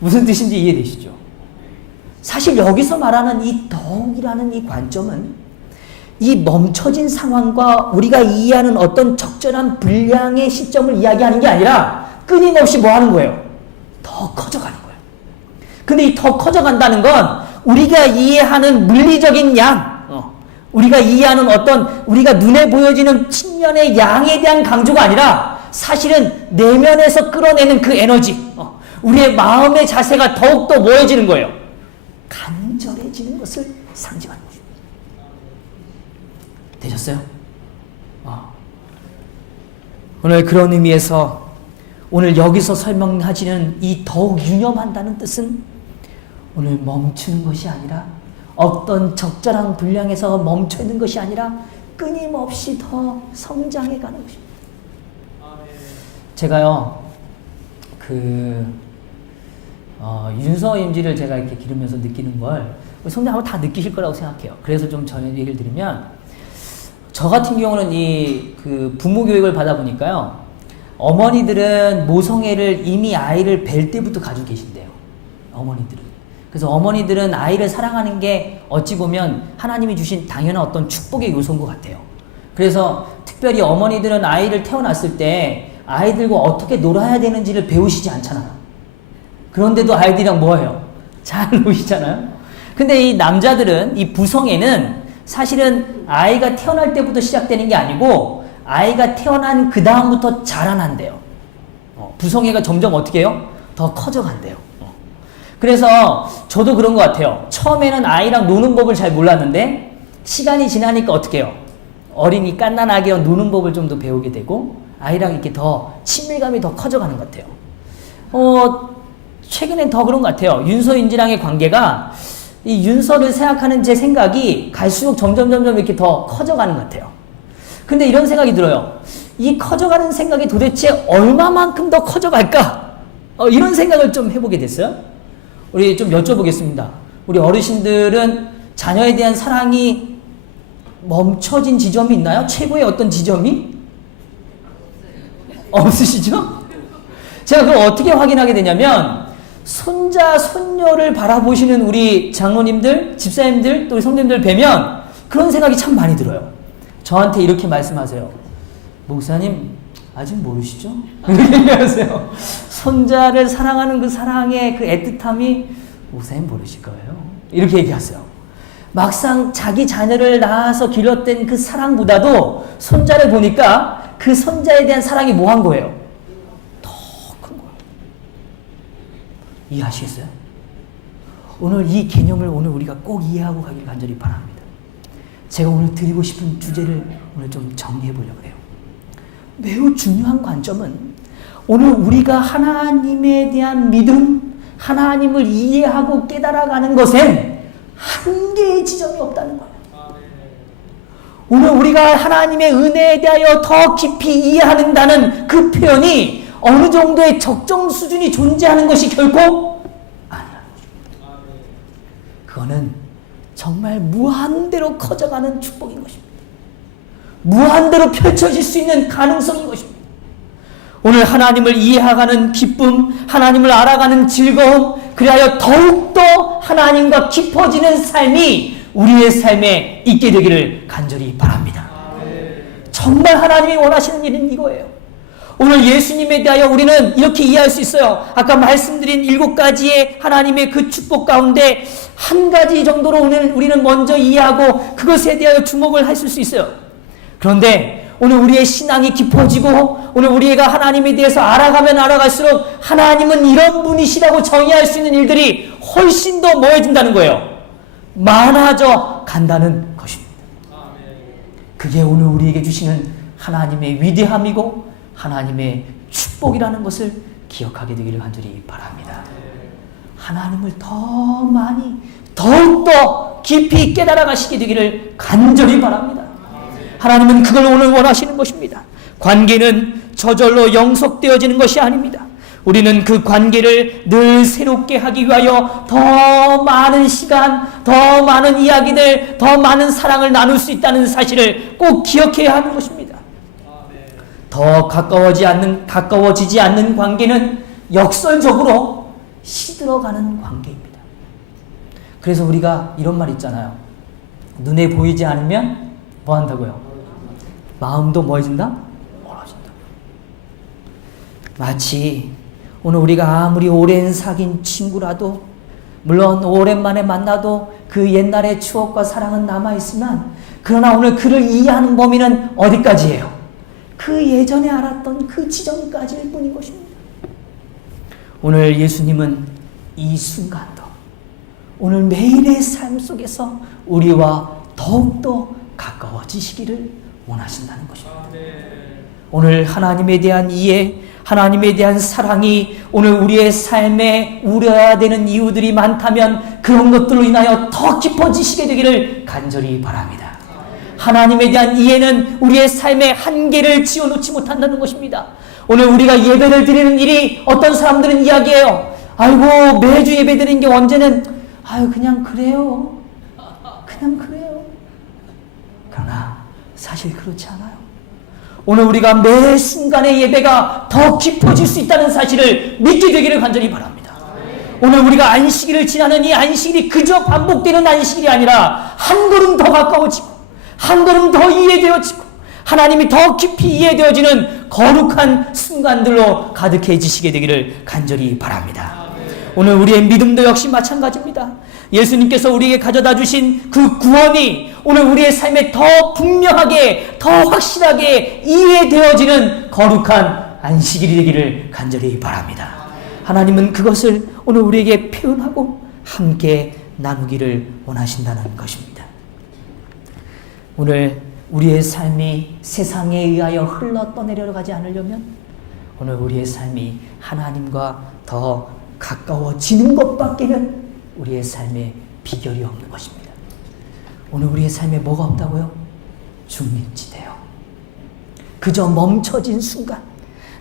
무슨 뜻인지 이해되시죠? 사실 여기서 말하는 이 더욱이라는 이 관점은 이 멈춰진 상황과 우리가 이해하는 어떤 적절한 분량의 시점을 이야기하는 게 아니라 끊임없이 뭐 하는 거예요? 더 커져가는 거예요. 근데 이 더 커져간다는 건 우리가 이해하는 물리적인 양, 우리가 이해하는 어떤 우리가 눈에 보여지는 측면의 양에 대한 강조가 아니라 사실은 내면에서 끌어내는 그 에너지, 우리의 마음의 자세가 더욱더 뭐해지는 거예요? 간절해지는 것을 상징하는 거죠. 되셨어요? 오늘 그런 의미에서 오늘 여기서 설명하시는 이 더욱 유념한다는 뜻은 오늘 멈추는 것이 아니라 어떤 적절한 분량에서 멈춰 있는 것이 아니라 끊임없이 더 성장해 가는 것입니다. 제가요, 윤서임지를 제가 이렇게 기르면서 느끼는 걸 성장하고 다 느끼실 거라고 생각해요. 그래서 좀 전에 얘기를 드리면, 저 같은 경우는 부모 교육을 받아 보니까요, 어머니들은 모성애를 이미 아이를 뵐 때부터 가지고 계신대요. 어머니들은. 그래서 어머니들은 아이를 사랑하는 게 어찌 보면 하나님이 주신 당연한 어떤 축복의 요소인 것 같아요. 그래서 특별히 어머니들은 아이를 태어났을 때 아이들과 어떻게 놀아야 되는지를 배우시지 않잖아요. 그런데도 아이들이랑 뭐해요? 잘 노시잖아요. 근데 이 남자들은, 이 부성애는 사실은 아이가 태어날 때부터 시작되는 게 아니고 아이가 태어난 그 다음부터 자라난대요. 부성애가 점점 어떻게 해요? 더 커져간대요. 그래서 저도 그런 것 같아요. 처음에는 아이랑 노는 법을 잘 몰랐는데 시간이 지나니까 어떻게 해요? 어린이 갓난아기와 노는 법을 좀 더 배우게 되고 아이랑 이렇게 더 친밀감이 더 커져가는 것 같아요. 최근엔 더 그런 것 같아요. 윤서인지랑의 관계가 이 윤서를 생각하는 제 생각이 갈수록 점점 이렇게 더 커져가는 것 같아요. 근데 이런 생각이 들어요. 이 커져가는 생각이 도대체 얼마만큼 더 커져갈까? 이런 생각을 좀 해보게 됐어요. 우리 좀 여쭤보겠습니다. 우리 어르신들은 자녀에 대한 사랑이 멈춰진 지점이 있나요? 최고의 어떤 지점이? 없으시죠? 제가 그걸 어떻게 확인하게 되냐면 손자, 손녀를 바라보시는 우리 장로님들, 집사님들, 또 우리 성도님들 뵈면 그런 생각이 참 많이 들어요. 저한테 이렇게 말씀하세요. 목사님 아직 모르시죠? 이렇게 얘기하세요. 손자를 사랑하는 그 사랑의 그 애틋함이 목사님 모르실 거예요. 이렇게 얘기하세요. 막상 자기 자녀를 낳아서 길렀던 그 사랑보다도 손자를 보니까 그 손자에 대한 사랑이 뭐한 거예요? 더 큰 거예요. 이해하시겠어요? 오늘 이 개념을 오늘 우리가 꼭 이해하고 가길 간절히 바랍니다. 제가 오늘 드리고 싶은 주제를 오늘 좀 정리해 보려고 해요. 매우 중요한 관점은 오늘 우리가 하나님에 대한 믿음, 하나님을 이해하고 깨달아가는 것엔 한계의 지점이 없다는 거예요. 오늘 우리가 하나님의 은혜에 대하여 더 깊이 이해한다는 그 표현이 어느 정도의 적정 수준이 존재하는 것이 결코 아니라는 것입니다. 그거는 정말 무한대로 커져가는 축복인 것입니다. 무한대로 펼쳐질 수 있는 가능성인 것입니다. 오늘 하나님을 이해하가는 기쁨, 하나님을 알아가는 즐거움, 그리하여 더욱더 하나님과 깊어지는 삶이 우리의 삶에 있게 되기를 간절히 바랍니다. 정말 하나님이 원하시는 일은 이거예요. 오늘 예수님에 대하여 우리는 이렇게 이해할 수 있어요. 아까 말씀드린 7가지의 하나님의 그 축복 가운데 한 가지 정도로 오늘 우리는 먼저 이해하고 그것에 대하여 주목을 하실 수 있어요. 그런데 오늘 우리의 신앙이 깊어지고 오늘 우리가 하나님에 대해서 알아가면 알아갈수록 하나님은 이런 분이시라고 정의할 수 있는 일들이 훨씬 더 뭐해진다는 거예요. 많아져 간다는 것입니다. 그게 오늘 우리에게 주시는 하나님의 위대함이고 하나님의 축복이라는 것을 기억하게 되기를 간절히 바랍니다. 하나님을 더 많이 더욱더 깊이 깨달아 가시게 되기를 간절히 바랍니다. 하나님은 그걸 오늘 원하시는 것입니다. 관계는 저절로 영속되어지는 것이 아닙니다. 우리는 그 관계를 늘 새롭게 하기 위하여 더 많은 시간, 더 많은 이야기들, 더 많은 사랑을 나눌 수 있다는 사실을 꼭 기억해야 하는 것입니다. 더 가까워지지 않는 관계는 역설적으로 시들어가는 관계입니다. 그래서 우리가 이런 말 있잖아요. 눈에 보이지 않으면 뭐 한다고요? 마음도 뭐해진다? 멀어진다. 마치 오늘 우리가 아무리 오랜 사귄 친구라도 물론 오랜만에 만나도 그 옛날의 추억과 사랑은 남아있지만 그러나 오늘 그를 이해하는 범위는 어디까지예요? 그 예전에 알았던 그 지점까지일 뿐인 것입니다. 오늘 예수님은 이 순간도 오늘 매일의 삶 속에서 우리와 더욱더 가까워지시기를 원하신다는 것입니다. 오늘 하나님에 대한 이해, 하나님에 대한 사랑이 오늘 우리의 삶에 우려야 되는 이유들이 많다면 그런 것들로 인하여 더 깊어지시게 되기를 간절히 바랍니다. 하나님에 대한 이해는 우리의 삶의 한계를 지어놓지 못한다는 것입니다. 오늘 우리가 예배를 드리는 일이 어떤 사람들은 이야기해요. 아이고 매주 예배 드리는 게 언제는 그냥 그래요. 그냥 그래요. 그러나 사실 그렇지 않아요. 오늘 우리가 매 순간의 예배가 더 깊어질 수 있다는 사실을 믿게 되기를 간절히 바랍니다. 오늘 우리가 안식일을 지나는 이 안식일이 그저 반복되는 안식일이 아니라 한 걸음 더 가까워지고 한 걸음 더 이해되어지고 하나님이 더 깊이 이해되어지는 거룩한 순간들로 가득해지시게 되기를 간절히 바랍니다. 오늘 우리의 믿음도 역시 마찬가지입니다. 예수님께서 우리에게 가져다 주신 그 구원이 오늘 우리의 삶에 더 분명하게 더 확실하게 이해되어지는 거룩한 안식일이 되기를 간절히 바랍니다. 하나님은 그것을 오늘 우리에게 표현하고 함께 나누기를 원하신다는 것입니다. 오늘 우리의 삶이 세상에 의하여 흘러 떠내려가지 않으려면 오늘 우리의 삶이 하나님과 더 가까워지는 것밖에는 우리의 삶에 비결이 없는 것입니다. 오늘 우리의 삶에 뭐가 없다고요? 중립지대요. 그저 멈춰진 순간,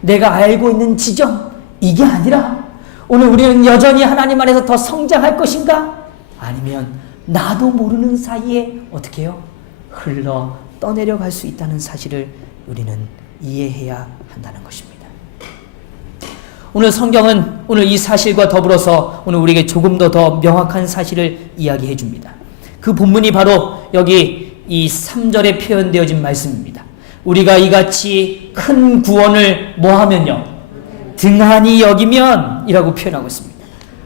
내가 알고 있는 지점, 이게 아니라 오늘 우리는 여전히 하나님 안에서 더 성장할 것인가? 아니면 나도 모르는 사이에 어떻게 해요? 흘러 떠내려갈 수 있다는 사실을 우리는 이해해야 한다는 것입니다. 오늘 성경은 오늘 이 사실과 더불어서 오늘 우리에게 조금 더 명확한 사실을 이야기해 줍니다. 그 본문이 바로 여기 이 3절에 표현되어진 말씀입니다. 우리가 이같이 큰 구원을 뭐하면요? 등한히 여기면 이라고 표현하고 있습니다.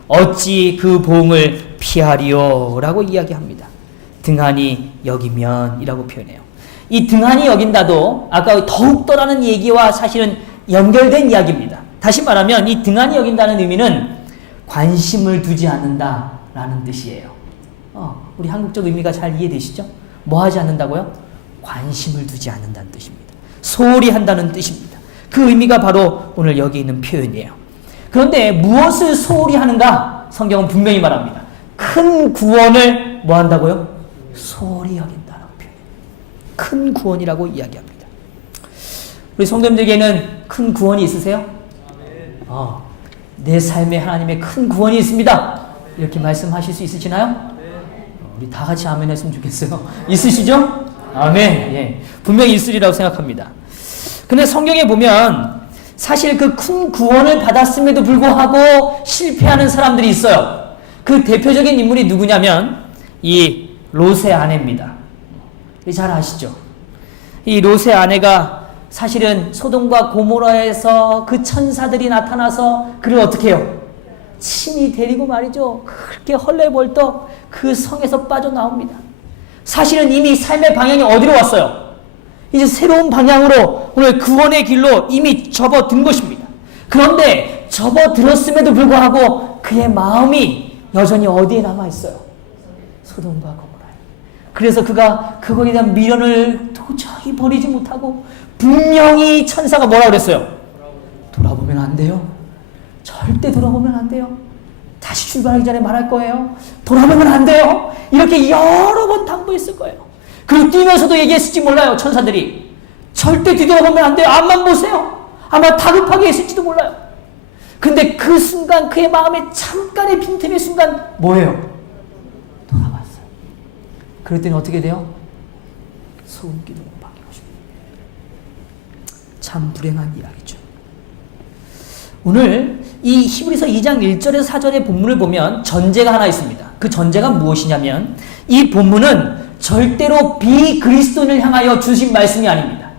어찌 그 보응을 피하리요? 라고 이야기합니다. 등한히 여기면 이라고 표현해요. 이 등한히 여긴다도 아까 더욱더라는 얘기와 사실은 연결된 이야기입니다. 다시 말하면 이 등한히 여긴다는 의미는 관심을 두지 않는다라는 뜻이에요. 우리 한국적 의미가 잘 이해되시죠? 뭐 하지 않는다고요? 관심을 두지 않는다는 뜻입니다. 소홀히 한다는 뜻입니다. 그 의미가 바로 오늘 여기 있는 표현이에요. 그런데 무엇을 소홀히 하는가? 성경은 분명히 말합니다. 큰 구원을 뭐 한다고요? 소홀히 여긴다라고 표현해요. 큰 구원이라고 이야기합니다. 우리 성도님들에게는 큰 구원이 있으세요? 내 삶에 하나님의 큰 구원이 있습니다. 이렇게 말씀하실 수 있으시나요? 우리 다 같이 아멘 했으면 좋겠어요. 있으시죠? 아멘. 예. 분명히 있으리라고 생각합니다. 근데 성경에 보면 사실 그 큰 구원을 받았음에도 불구하고 실패하는 사람들이 있어요. 그 대표적인 인물이 누구냐면 이 롯의 아내입니다. 잘 아시죠? 이 롯의 아내가 사실은 소돔과 고모라에서 그 천사들이 나타나서 그를 어떻게 해요? 친히 데리고 말이죠. 그렇게 헐레벌떡 그 성에서 빠져나옵니다. 사실은 이미 삶의 방향이 어디로 왔어요? 이제 새로운 방향으로 오늘 구원의 길로 이미 접어든 것입니다. 그런데 접어들었음에도 불구하고 그의 마음이 여전히 어디에 남아있어요? 소돔과 고모라에. 그래서 그가 그거에 대한 미련을 도저히 버리지 못하고 분명히 천사가 뭐라 그랬어요? 돌아보면 안 돼요. 절대 돌아보면 안 돼요. 다시 출발하기 전에 말할 거예요. 돌아보면 안 돼요. 이렇게 여러 번 당부했을 거예요. 그리고 뛰면서도 얘기했을지 몰라요. 천사들이. 절대 뒤돌아보면 안 돼요. 앞만 보세요. 아마 다급하게 했을지도 몰라요. 근데 그 순간 그의 마음에 잠깐의 빈틈의 순간 뭐예요? 돌아봤어요. 그랬더니 어떻게 돼요? 소금기둥으로 바뀌고 싶어요. 참 불행한 이야기죠. 오늘 이 히브리서 2장 1절에서 4절의 본문을 보면 전제가 하나 있습니다. 그 전제가 무엇이냐면 이 본문은 절대로 비그리스도인을 향하여 주신 말씀이 아닙니다.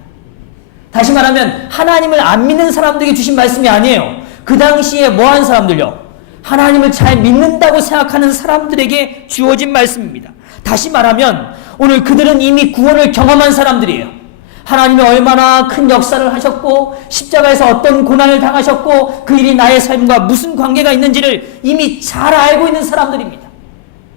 다시 말하면 하나님을 안 믿는 사람들에게 주신 말씀이 아니에요. 그 당시에 뭐한 사람들요? 하나님을 잘 믿는다고 생각하는 사람들에게 주어진 말씀입니다. 다시 말하면 오늘 그들은 이미 구원을 경험한 사람들이에요. 하나님이 얼마나 큰 역사를 하셨고 십자가에서 어떤 고난을 당하셨고 그 일이 나의 삶과 무슨 관계가 있는지를 이미 잘 알고 있는 사람들입니다.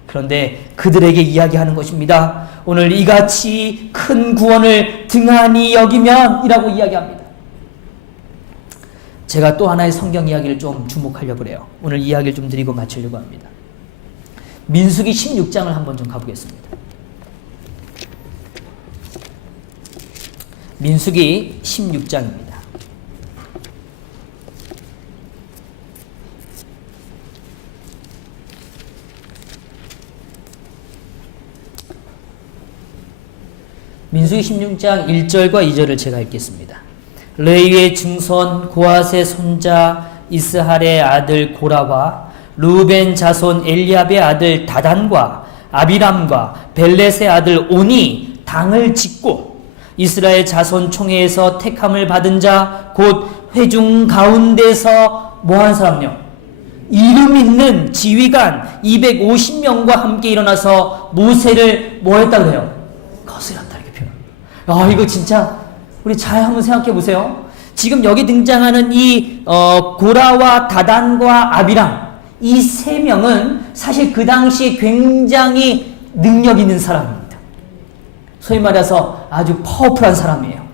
그런데 그들에게 이야기하는 것입니다. 오늘 이같이 큰 구원을 등한히 여기면 이라고 이야기합니다. 제가 또 하나의 성경 이야기를 좀 주목하려고 그래요. 오늘 이야기를 좀 드리고 마치려고 합니다. 민수기 16장을 한번 좀 가보겠습니다. 민수기 16장입니다. 민수기 16장 1절과 2절을 제가 읽겠습니다. 레위의 증손 고핫의 손자 이스할의 아들 고라와 루벤 자손 엘리압의 아들 다단과 아비람과 벨렛의 아들 온이 당을 짓고 이스라엘 자손 총회에서 택함을 받은 자 곧 회중 가운데서 뭐한 사람요? 이름 있는 지휘관 250명과 함께 일어나서 모세를 뭐 했다 그래요? 거스렸다 이렇게 표현. 이거 진짜 우리 잘 한번 생각해 보세요. 지금 여기 등장하는 이 고라와 다단과 아비람 이 세 명은 사실 그 당시에 굉장히 능력 있는 사람입니다. 소위 말해서 아주 파워풀한 사람이에요.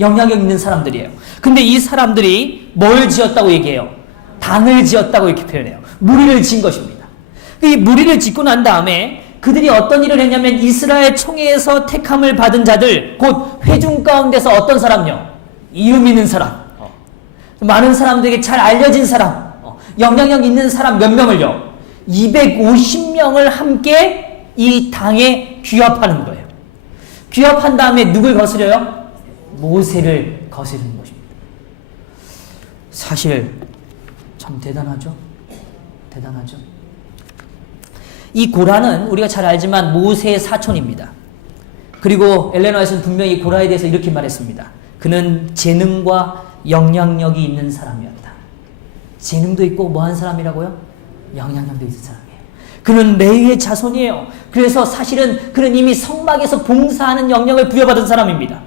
영향력 있는 사람들이에요. 근데 이 사람들이 뭘 지었다고 얘기해요? 당을 지었다고 이렇게 표현해요. 무리를 지은 것입니다. 이 무리를 짓고 난 다음에 그들이 어떤 일을 했냐면 이스라엘 총회에서 택함을 받은 자들 곧 회중 가운데서 어떤 사람요? 이름 있는 사람, 많은 사람들에게 잘 알려진 사람, 영향력 있는 사람 몇 명을요? 250명을 함께 이 당에 귀합하는 거예요. 귀합한 다음에 누굴 거스려요? 모세를 거스르는 것입니다. 사실 참 대단하죠? 대단하죠? 이 고라는 우리가 잘 알지만 모세의 사촌입니다. 그리고 엘렌 화이트는 분명히 고라에 대해서 이렇게 말했습니다. 그는 재능과 영향력이 있는 사람이었다. 재능도 있고 뭐한 사람이라고요? 영향력도 있는 사람이에요. 그는 레위의 자손이에요. 그래서 사실은 그는 이미 성막에서 봉사하는 영역을 부여받은 사람입니다.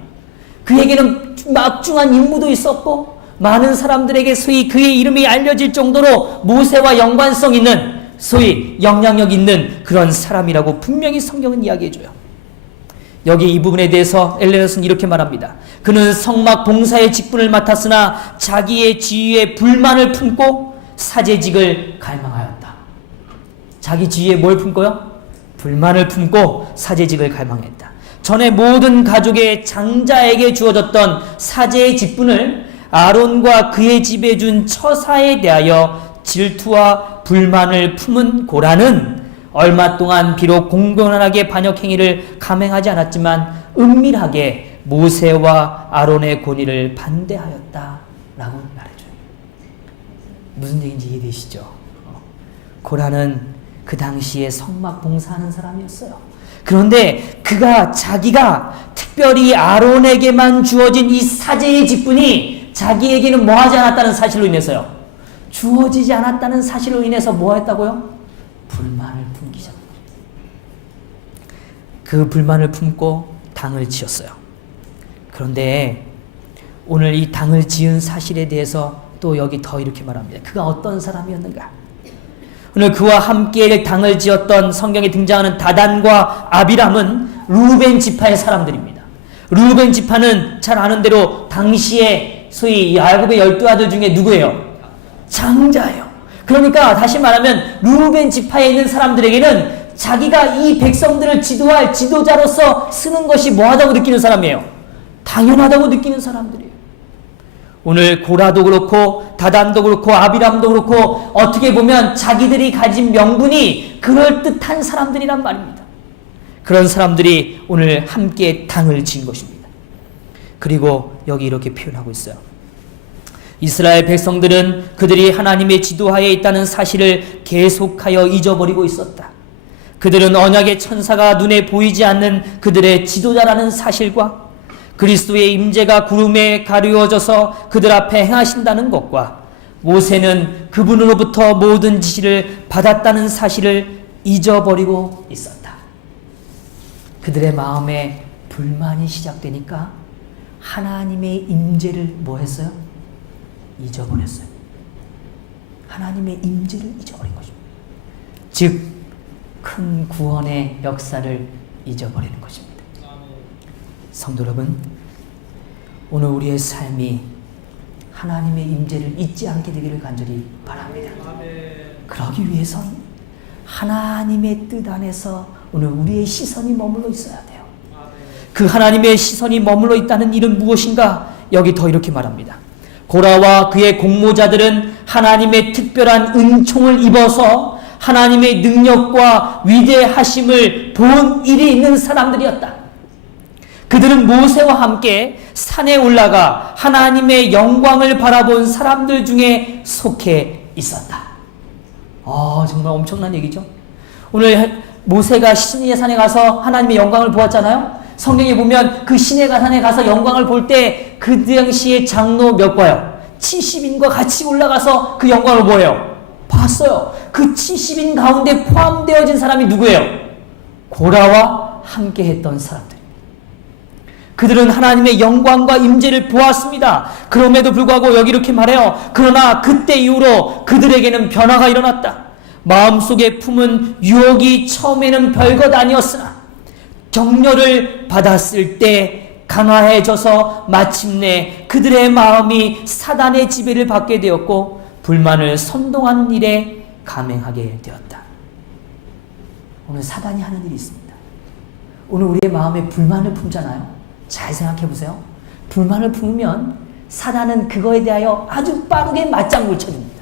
그에게는 막중한 임무도 있었고 많은 사람들에게 소위 그의 이름이 알려질 정도로 모세와 연관성 있는 소위 영향력 있는 그런 사람이라고 분명히 성경은 이야기해줘요. 여기 이 부분에 대해서 엘레너스는 이렇게 말합니다. 그는 성막 봉사의 직분을 맡았으나 자기의 지위에 불만을 품고 사제직을 갈망하였다. 자기 지위에 뭘 품고요? 불만을 품고 사제직을 갈망했다. 전에 모든 가족의 장자에게 주어졌던 사제의 직분을 아론과 그의 집에 준 처사에 대하여 질투와 불만을 품은 고라는 얼마 동안 비록 공공연하게 반역 행위를 감행하지 않았지만 은밀하게 모세와 아론의 권위를 반대하였다라고 말해줘요. 무슨 얘기인지 이해되시죠? 고라는 그 당시에 성막 봉사하는 사람이었어요. 그런데 자기가 특별히 아론에게만 주어진 이 사제의 직분이 자기에게는 뭐하지 않았다는 사실로 인해서요. 주어지지 않았다는 사실로 인해서 뭐했다고요? 불만을 품기 시작합니다. 그 불만을 품고 당을 지었어요. 그런데 오늘 이 당을 지은 사실에 대해서 또 여기 더 이렇게 말합니다. 그가 어떤 사람이었는가? 오늘 그와 함께 당을 지었던 성경에 등장하는 다단과 아비람은 루벤 지파의 사람들입니다. 루벤 지파는 잘 아는 대로 당시에 소위 야곱의 12아들 중에 누구예요? 장자예요. 그러니까 다시 말하면 루벤 지파에 있는 사람들에게는 자기가 이 백성들을 지도할 지도자로서 쓰는 것이 뭐하다고 느끼는 사람이에요? 당연하다고 느끼는 사람들이에요. 오늘 고라도 그렇고 다단도 그렇고 아비람도 그렇고 어떻게 보면 자기들이 가진 명분이 그럴듯한 사람들이란 말입니다. 그런 사람들이 오늘 함께 당을 지은 것입니다. 그리고 여기 이렇게 표현하고 있어요. 이스라엘 백성들은 그들이 하나님의 지도하에 있다는 사실을 계속하여 잊어버리고 있었다. 그들은 언약의 천사가 눈에 보이지 않는 그들의 지도자라는 사실과 그리스도의 임재가 구름에 가리워져서 그들 앞에 행하신다는 것과 모세는 그분으로부터 모든 지시를 받았다는 사실을 잊어버리고 있었다. 그들의 마음에 불만이 시작되니까 하나님의 임재를 뭐 했어요? 잊어버렸어요. 하나님의 임재를 잊어버린 것입니다. 즉, 큰 구원의 역사를 잊어버리는 것입니다. 성도 여러분, 오늘 우리의 삶이 하나님의 임재를 잊지 않게 되기를 간절히 바랍니다. 그러기 위해서는 하나님의 뜻 안에서 오늘 우리의 시선이 머물러 있어야 돼요. 그 하나님의 시선이 머물러 있다는 일은 무엇인가? 여기 더 이렇게 말합니다. 고라와 그의 공모자들은 하나님의 특별한 은총을 입어서 하나님의 능력과 위대하심을 본 일이 있는 사람들이었다. 그들은 모세와 함께 산에 올라가 하나님의 영광을 바라본 사람들 중에 속해 있었다. 정말 엄청난 얘기죠. 오늘 모세가 시내의 산에 가서 하나님의 영광을 보았잖아요. 성경에 보면 그 시내의 산에 가서 영광을 볼 때 그 당시의 장로 몇 과요? 70인과 같이 올라가서 그 영광을 뭐예요? 봤어요. 그 70인 가운데 포함되어진 사람이 누구예요? 고라와 함께 했던 사람들. 그들은 하나님의 영광과 임재를 보았습니다. 그럼에도 불구하고 여기 이렇게 말해요. 그러나 그때 이후로 그들에게는 변화가 일어났다. 마음속에 품은 유혹이 처음에는 별것 아니었으나 격려를 받았을 때 강화해져서 마침내 그들의 마음이 사단의 지배를 받게 되었고 불만을 선동하는 일에 감행하게 되었다. 오늘 사단이 하는 일이 있습니다. 오늘 우리의 마음에 불만을 품잖아요. 잘 생각해 보세요. 불만을 품으면 사단은 그거에 대하여 아주 빠르게 맞장구를 쳐줍니다.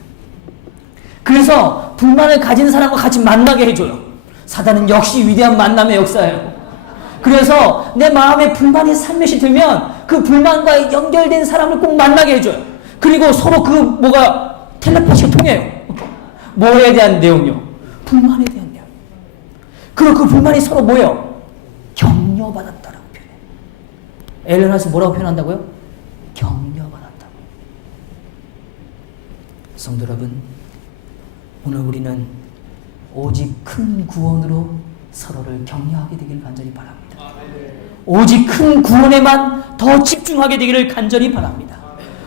그래서 불만을 가진 사람과 같이 만나게 해줘요. 사단은 역시 위대한 만남의 역사예요. 그래서 내 마음에 불만이 살며시 들면 그 불만과 연결된 사람을 꼭 만나게 해줘요. 그리고 서로 텔레파시가 통해요. 뭐에 대한 내용이요? 불만에 대한 내용. 그리고 그 불만이 서로 뭐예요? 격려받았다라고 표현해요. 엘렌 화이트 뭐라고 표현한다고요? 격려받았다고. 성도 여러분, 오늘 우리는 오직 큰 구원으로 서로를 격려하게 되기를 간절히 바랍니다. 오직 큰 구원에만 더 집중하게 되기를 간절히 바랍니다.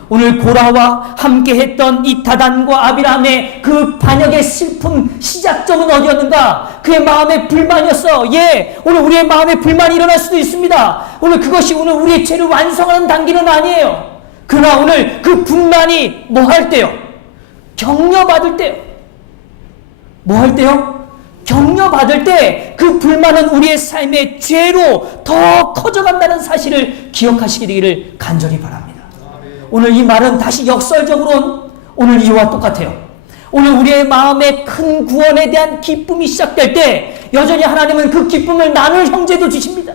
오늘 고라와 함께 했던 이 다단과 아비람의 그 반역의 슬픔 시작점은 어디였는가? 그의 마음의 불만이었어. 오늘 우리의 마음에 불만이 일어날 수도 있습니다. 오늘 그것이 오늘 우리의 죄를 완성하는 단계는 아니에요. 그러나 오늘 그 불만이 뭐 할 때요? 격려받을 때요. 뭐 할 때요? 격려받을 때 그 불만은 우리의 삶의 죄로 더 커져간다는 사실을 기억하시게 되기를 간절히 바랍니다. 오늘 이 말은 다시 역설적으로는 오늘 이와 똑같아요. 오늘 우리의 마음에 큰 구원에 대한 기쁨이 시작될 때 여전히 하나님은 그 기쁨을 나눌 형제도 주십니다.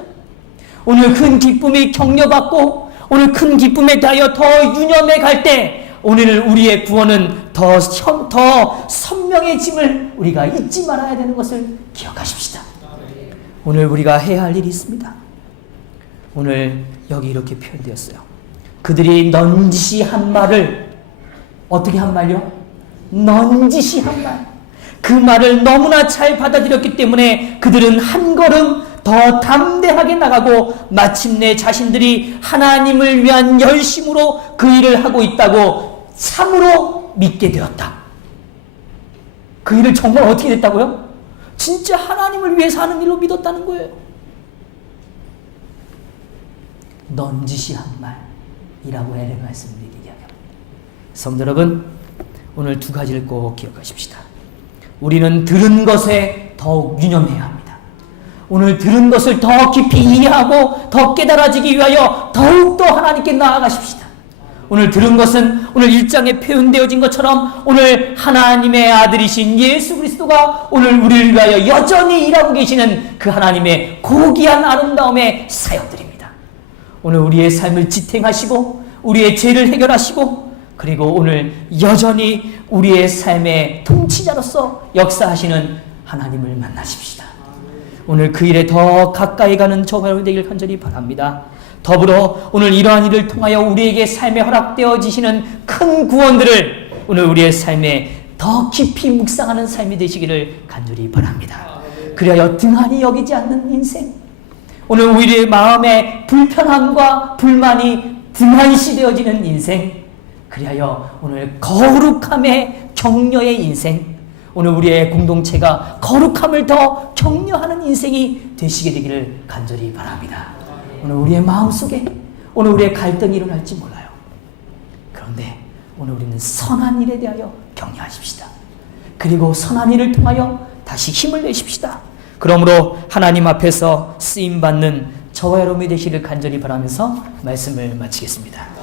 오늘 큰 기쁨이 격려받고 오늘 큰 기쁨에 대하여 더 유념해 갈 때 오늘 우리의 구원은 더 선명해짐을 우리가 잊지 말아야 되는 것을 기억하십시다. 오늘 우리가 해야 할 일이 있습니다. 오늘 여기 이렇게 표현되었어요. 그들이 넌지시 한 말을 어떻게 한 말요? 넌지시 한 말. 그 말을 너무나 잘 받아들였기 때문에 그들은 한 걸음 더 담대하게 나가고 마침내 자신들이 하나님을 위한 열심으로 그 일을 하고 있다고 참으로 믿게 되었다. 그 일을 정말 어떻게 됐다고요? 진짜 하나님을 위해서 하는 일로 믿었다는 거예요. 넌지시한 말이라고 엘렌 말씀을 얘기합니다. 성도 여러분, 오늘 두 가지를 꼭 기억하십시다. 우리는 들은 것에 더욱 유념해야 합니다. 오늘 들은 것을 더 깊이 이해하고 더 깨달아지기 위하여 더욱더 하나님께 나아가십시다. 오늘 들은 것은 오늘 1장에 표현되어진 것처럼 오늘 하나님의 아들이신 예수 그리스도가 오늘 우리를 위하여 여전히 일하고 계시는 그 하나님의 고귀한 아름다움의 사역들입니다. 오늘 우리의 삶을 지탱하시고 우리의 죄를 해결하시고 그리고 오늘 여전히 우리의 삶의 통치자로서 역사하시는 하나님을 만나십시다. 오늘 그 일에 더 가까이 가는 저와 여러분 되길 간절히 바랍니다. 더불어 오늘 이러한 일을 통하여 우리에게 삶에 허락되어지시는 큰 구원들을 오늘 우리의 삶에 더 깊이 묵상하는 삶이 되시기를 간절히 바랍니다. 그리하여 등한히 여기지 않는 인생, 오늘 우리의 마음에 불편함과 불만이 등한시되어지는 인생, 그리하여 오늘 거룩함의 격려의 인생, 오늘 우리의 공동체가 거룩함을 더 격려하는 인생이 되시게 되기를 간절히 바랍니다. 오늘 우리의 마음속에 오늘 우리의 갈등이 일어날지 몰라요. 그런데 오늘 우리는 선한 일에 대하여 격려하십시다. 그리고 선한 일을 통하여 다시 힘을 내십시다. 그러므로 하나님 앞에서 쓰임받는 저와 여러분이 되시기를 간절히 바라면서 말씀을 마치겠습니다.